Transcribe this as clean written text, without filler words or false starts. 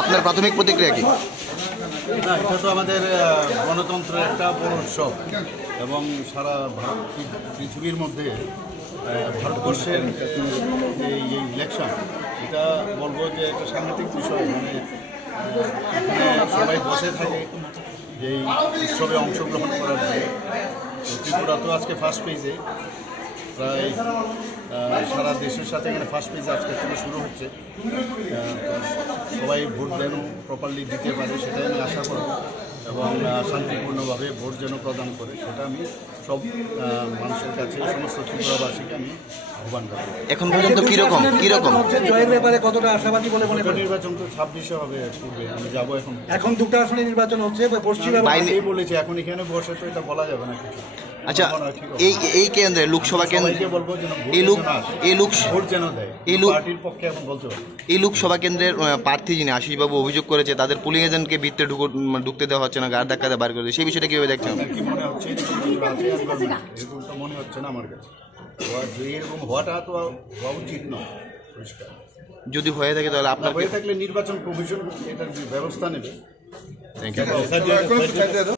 আপনার প্রাথমিক প্রতিক্রিয়া কি? না, এটা তো আমাদের গণতন্ত্রের একটা বড় উৎসব এবং সারা পৃথিবীর মধ্যে ভারতবর্ষের এই ইলেকশন, এটা বলবো যে একটা সাংঘাতিক বিষয়। মানে সবাই বসে থাকে যে এই উৎসবে অংশগ্রহণ করার জন্য। ত্রিপুরা তো আজকে ফার্স্ট পেজে, প্রায় সারা দেশের সাথে এখানে ফার্স্ট পেজ আজকে থেকে শুরু হচ্ছে। সবাই ভোট যেন প্রপারলি দিতে পারে সেটাই আমি আশা করব এবং শান্তিপূর্ণভাবে ভোট যেন প্রদান করে সেটা আমি সব মানুষের কাছে, সমস্ত ত্রিপুরাবাসীকে আমি আহ্বান করব। এখন পর্যন্ত কিরকম জয়ের ব্যাপারে কতটা আশাবাদী বলে মনে করেন? নির্বাচন তো 26-এ হবে, পূর্বে আমি যাবো। এখন দুটো আসনে নির্বাচন হচ্ছে, পশ্চিম বলেছি, এখন এখানে বসে তো এটা বলা যাবে না কিছু। আচ্ছা, এই কেন্দ্রে লোকসভা কেন্দ্রে বলবো যেন ভোট যেন দেয়, পার্টির পক্ষে এখন বলতে হবে। এই লোকসভা কেন্দ্রের প্রার্থী যিনি আশিসবাবু অভিযোগ করেছে তাদের পুলিং এজেন্টকে ভিতরে ঢুকতে দেওয়া হচ্ছে না, গাড় ধাক্কাতে বার করে, সেই বিষয়টা কিভাবে দেখছেন? কি মনে হচ্ছে? এরকম তো মনে হচ্ছে না আমার কাছে। এরকম হওয়াটা তো হওয়া উচিত নয়। পরিষ্কার যদি হয়ে থাকে তাহলে আপনার হয়ে থাকলে নির্বাচন কমিশন এটার ব্যবস্থা নেবে। Thank you.